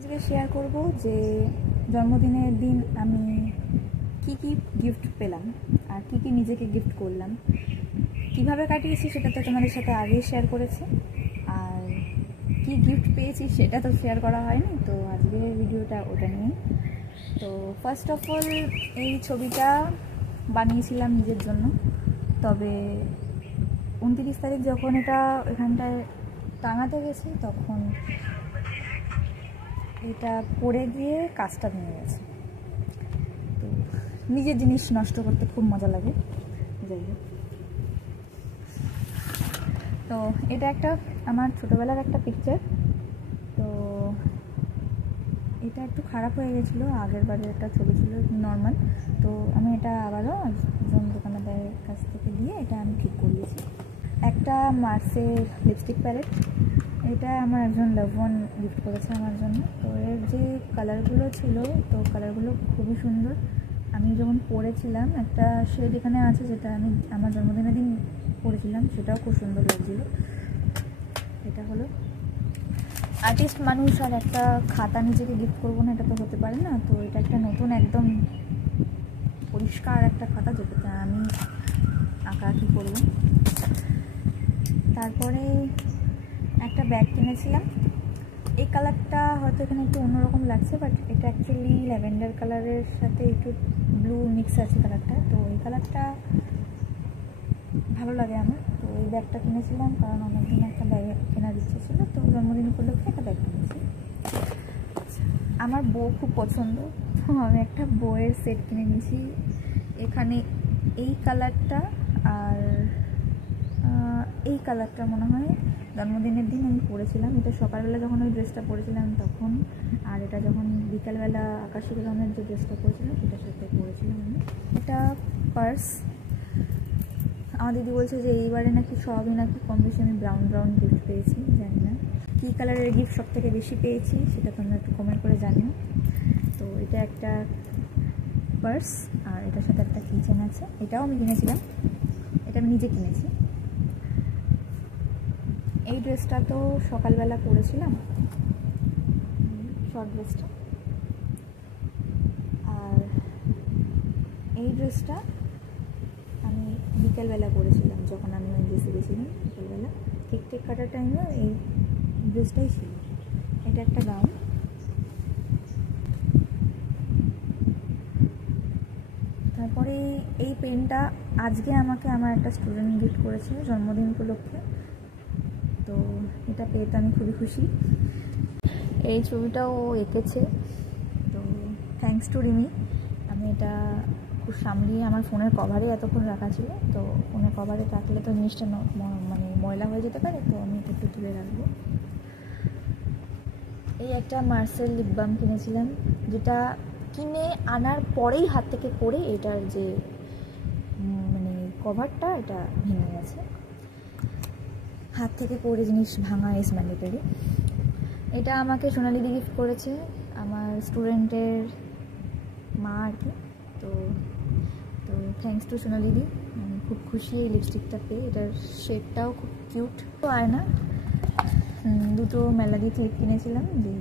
আজকে শেয়ার করব যে জন্মদিনের দিন আমি কি কি গিফট পেলাম আর কি কি নিজেকে গিফট করলাম, কিভাবে কাটিয়েছি সেটা তো তোমাদের সাথে আগেই শেয়ার করেছি, আর কি গিফট পেয়েছি সেটা তো শেয়ার করা হয়নি। তো আজকে ভিডিওটা ওটা নিয়ে। তো ফার্স্ট অফ অল এই ছবিটা বানিয়েছিলাম নিজের জন্য, তবে 29 তারিখ যখন এটা এখানটায় টাঙাতে গেছি তখন এটা পড়ে গিয়ে কাজটা ভেঙে গেছে। তো নিজের জিনিস নষ্ট করতে খুব মজা লাগে। যাই হোক, তো এটা একটা আমার ছোটোবেলার একটা পিকচার। তো এটা একটু খারাপ হয়ে গেছিলো, আগের বারের একটা ছবি ছিল নর্মাল। তো আমি এটা আবারও একজন দোকানদারের কাছ থেকে দিয়ে এটা আমি ঠিক করিয়েছি। একটা মার্সের লিপস্টিক প্যালেট, এটা আমার একজন লাভ ওয়ান গিফট করেছে আমার জন্য। তো এর যে কালারগুলো ছিল, তো কালারগুলো খুবই সুন্দর। আমি যখন পরেছিলাম একটা শেড এখানে আছে যেটা আমি আমার জন্মদিনের দিন পরেছিলাম, সেটাও খুব সুন্দর লাগছিল। এটা হলো আর্টিস্ট মানুষ আর একটা খাতা নিজেকে গিফট করবো না, এটা তো হতে পারে না। তো এটা একটা নতুন একদম পরিষ্কার একটা খাতা যেটাতে আমি আঁকাআঁকি করবো। তারপরে একটা ব্যাগ কিনেছিলাম। এই কালারটা হয়তো এখানে একটু অন্যরকম লাগছে, বাট এটা অ্যাকচুয়ালি ল্যাভেন্ডার কালারের সাথে একটু ব্লু মিক্স আছে কালারটা। তো এই কালারটা ভালো লাগে আমার। তো এই ব্যাগটা কিনেছিলাম কারণ অনেকদিন একটা ব্যাগ কেনার ইচ্ছে ছিল, তো জন্মদিন উপলক্ষে একটা ব্যাগ কিনেছি। আমার বউ খুব পছন্দ, তো আমি একটা বউয়ের সেট কিনে নিয়েছি। এখানে এই কালারটা আর এই কালারটা মনে হয় জন্মদিনের দিন আমি পরেছিলাম। এটা সকালবেলা যখন ওই ড্রেসটা পরেছিলাম তখন, আর এটা যখন বিকালবেলা আকাশি রঙের যে ড্রেসটা পরেছিলাম সেটার সাথে পরেছিলাম আমি। এটা পার্স। আমার দিদি বলছে যে এইবারে নাকি সবই নাকি কম বেশি আমি ব্রাউন ব্রাউন গিফট পেয়েছি। জানি না কী কালারের গিফট সব থেকে বেশি পেয়েছি, সেটা তোমরা একটু কমেন্ট করে জানিও। তো এটা একটা পার্স আর এটার সাথে একটা কিচেন আছে, এটাও আমি কিনেছিলাম, এটা আমি নিজে কিনেছি। এই ড্রেসটা তো সকালবেলা পরেছিলাম, শর্ট ড্রেসটা। আর এই ড্রেসটা আমি বিকেলবেলা পরেছিলাম, যখন আমি ওই ড্রেসে গেছিলাম বিকেলবেলা কেক কাটার টাইমে এই ড্রেসটাই ছিল। এটা একটা গাউন। তারপরে এই পেনটা আজকে আমাকে আমার একটা স্টুডেন্ট গিফট করেছে জন্মদিন উপলক্ষে, তো এটা পেয়ে তো আমি খুবই খুশি। এই ছবিটাও এঁকেছে, তো থ্যাঙ্কস টু রিমি। আমি এটা খুব সামলিয়ে আমার ফোনের কভারে এতক্ষণ রাখা ছিল, তো ফোনের কভারে রাখলে তো জিনিসটা মানে ময়লা হয়ে যেতে পারে, তো আমি এটা একটু তুলে রাখবো। এই একটা মার্সেল লিপ বাম কিনেছিলাম, যেটা কিনে আনার পরেই হাত থেকে পড়ে এটার যে মানে কভারটা এটা ভেঙে গেছে। হাত থেকে পড়ে জিনিস ভাঙা ইজ ম্যান্ডেটরি। এটা আমাকে সোনালিদি গিফট করেছে, আমার স্টুডেন্টের মা আর কি। তো তো থ্যাঙ্কস টু সোনালিদি, আমি খুব খুশি এই লিপস্টিকটা পেয়ে। এটার শেডটাও খুব কিউট। তো আয়না, দুটো মেলাডি ক্লিপ কিনেছিলাম যে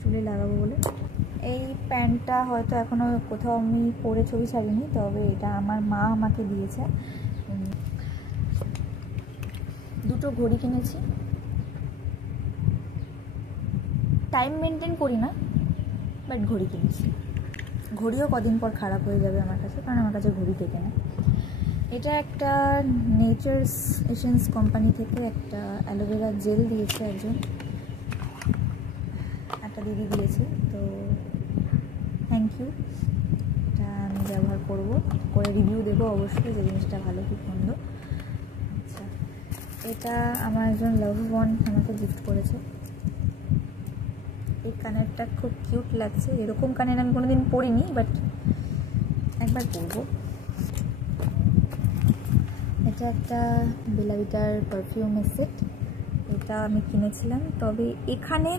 চুলে লাগাবো বলে। এই প্যান্টটা হয়তো এখনও কোথাও আমি পরে ছবি ছাড়িনি, তবে এটা আমার মা আমাকে দিয়েছে। দুটো ঘড়ি কিনেছি। টাইম মেনটেন করি না, বাট ঘড়ি কিনেছি। ঘড়িও কদিন পর খারাপ হয়ে যাবে আমার কাছে, কারণ আমার কাছে ঘড়ি থেকে না। এটা একটা নেচার্স এসেন্স কোম্পানি থেকে একটা অ্যালোভেরা জেল দিয়েছে একজন, একটা দিদি দিয়েছে। তো থ্যাংক ইউ। এটা আমি ব্যবহার করে রিভিউ দেবো অবশ্যই যে জিনিসটা ভালো কি মন্দ। আচ্ছা, এটা আমার একজন লাভ ওয়ান আমাকে গিফট করেছে। এই কানেরটা খুব কিউট লাগছে, এরকম কানের আমি কোনোদিন পরিনি, বাট একবার পরবো। এটা একটা বেলা ভিটার পারফিউমের সেট, এটা আমি কিনেছিলাম। তবে এখানে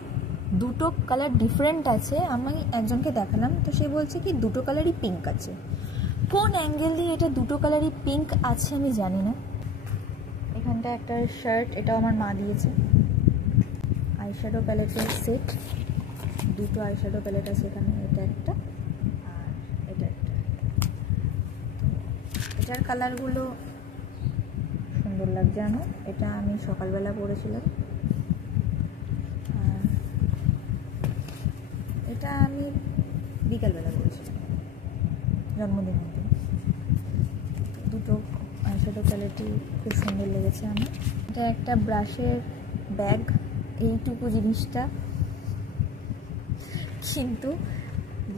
দুটো কালার ডিফারেন্ট আছে। আমি একজনকে দেখালাম, তো সে বলছে কি দুটো কালারই পিঙ্ক আছে। কোন অ্যাঙ্গেল দিয়ে এটা দুটো কালারই পিঙ্ক আছে আমি জানি না। এখানটা একটা শার্ট, এটাও আমার মা দিয়েছে। আইশ্যাডো প্যালেটের সেট, দুটো আইশ্যাডো প্যালেট আছে এখানে, এটা একটা আর এটা একটা। তো এটার কালারগুলো সুন্দর লাগছে আমার। এটা আমি সকালবেলা পরেছিলাম, আর এটা আমি বিকালবেলা পরেছিলাম জন্মদিনের দিন। দুটো আইশ্যাডো প্যালেটই খুব সুন্দর লেগেছে আমার। এটা একটা ব্রাশের ব্যাগ, এইটুকু জিনিসটা, কিন্তু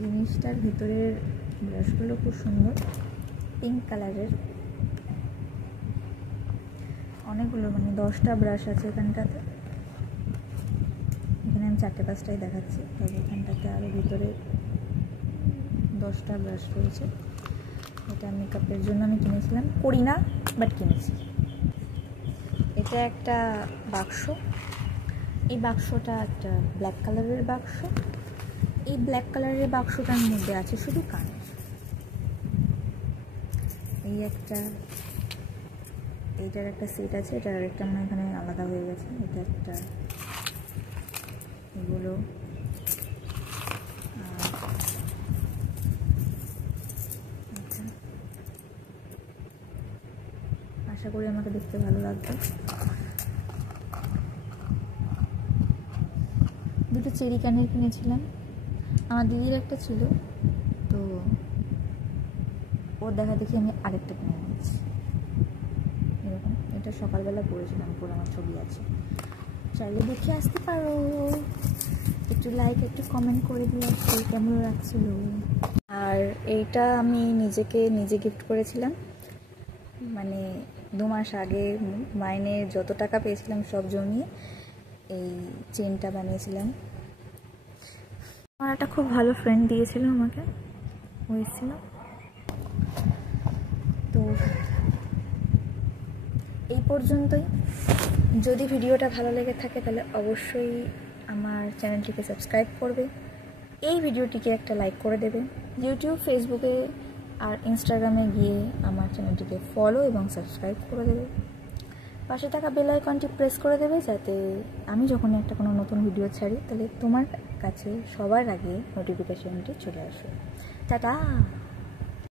জিনিসটার ভিতরের ব্রাশগুলো খুব সুন্দর, পিঙ্ক কালারের। অনেকগুলো, মানে 10টা ব্রাশ আছে এখানটাতে। এখানে আমি 4-5টাই দেখাচ্ছি, তবে এখানটাতে আরও ভিতরে 10টা ব্রাশ রয়েছে। এটা মেকআপের জন্য আমি কিনেছিলাম, করি না বাট কিনেছি। এটা একটা বাক্স, এই বাক্সটা একটা ব্ল্যাক কালারের বাক্স। এই ব্ল্যাক কালারের বাক্সটার মধ্যে আছে শুধু কানের। এই একটা, এইটার একটা সেট আছে, এটার আরেকটা মানে এখানে আলাদা হয়ে গেছে। এটা একটা, এগুলো আশা করি আমাকে দেখতে ভালো লাগবে। দুটো চেরি কানের কিনেছিলাম, আমার দিদির একটা ছিল, তো ওর দেখা দেখি আমি আরেকটা কিনে নিয়েছি এরকম। এটা সকালবেলা পরেছিলাম, পরে আমার ছবি আছে, চাইলে দেখে আসতে পারো। একটু লাইক একটু কমেন্ট করে দিয়ে আসো কেমন লাগছিল। আর এইটা আমি নিজে গিফট করেছিলাম, মানে 2 মাস আগে মাইনে যত টাকা পেয়েছিলাম সব জমিয়ে এই চেনটা বানিয়েছিলাম। আমার একটা খুব ভালো ফ্রেন্ড দিয়েছিল আমাকে, ও এসেছিল। তো এই পর্যন্তই। যদি ভিডিওটা ভালো লেগে থাকে তাহলে অবশ্যই আমার চ্যানেলটিকে সাবস্ক্রাইব করবে, এই ভিডিওটিকে একটা লাইক করে দেবে। ইউটিউব, ফেসবুকে আর ইনস্টাগ্রামে গিয়ে আমার চ্যানেলটিকে ফলো এবং সাবস্ক্রাইব করে দেবে। পাশে থাকা বেল আইকনটি প্রেস করে দেবে, যাতে আমি যখন একটা কোনো নতুন ভিডিও ছাড়ি তাহলে তোমার কাছে সবার আগে নোটিফিকেশনটি চলে আসে। টাটা।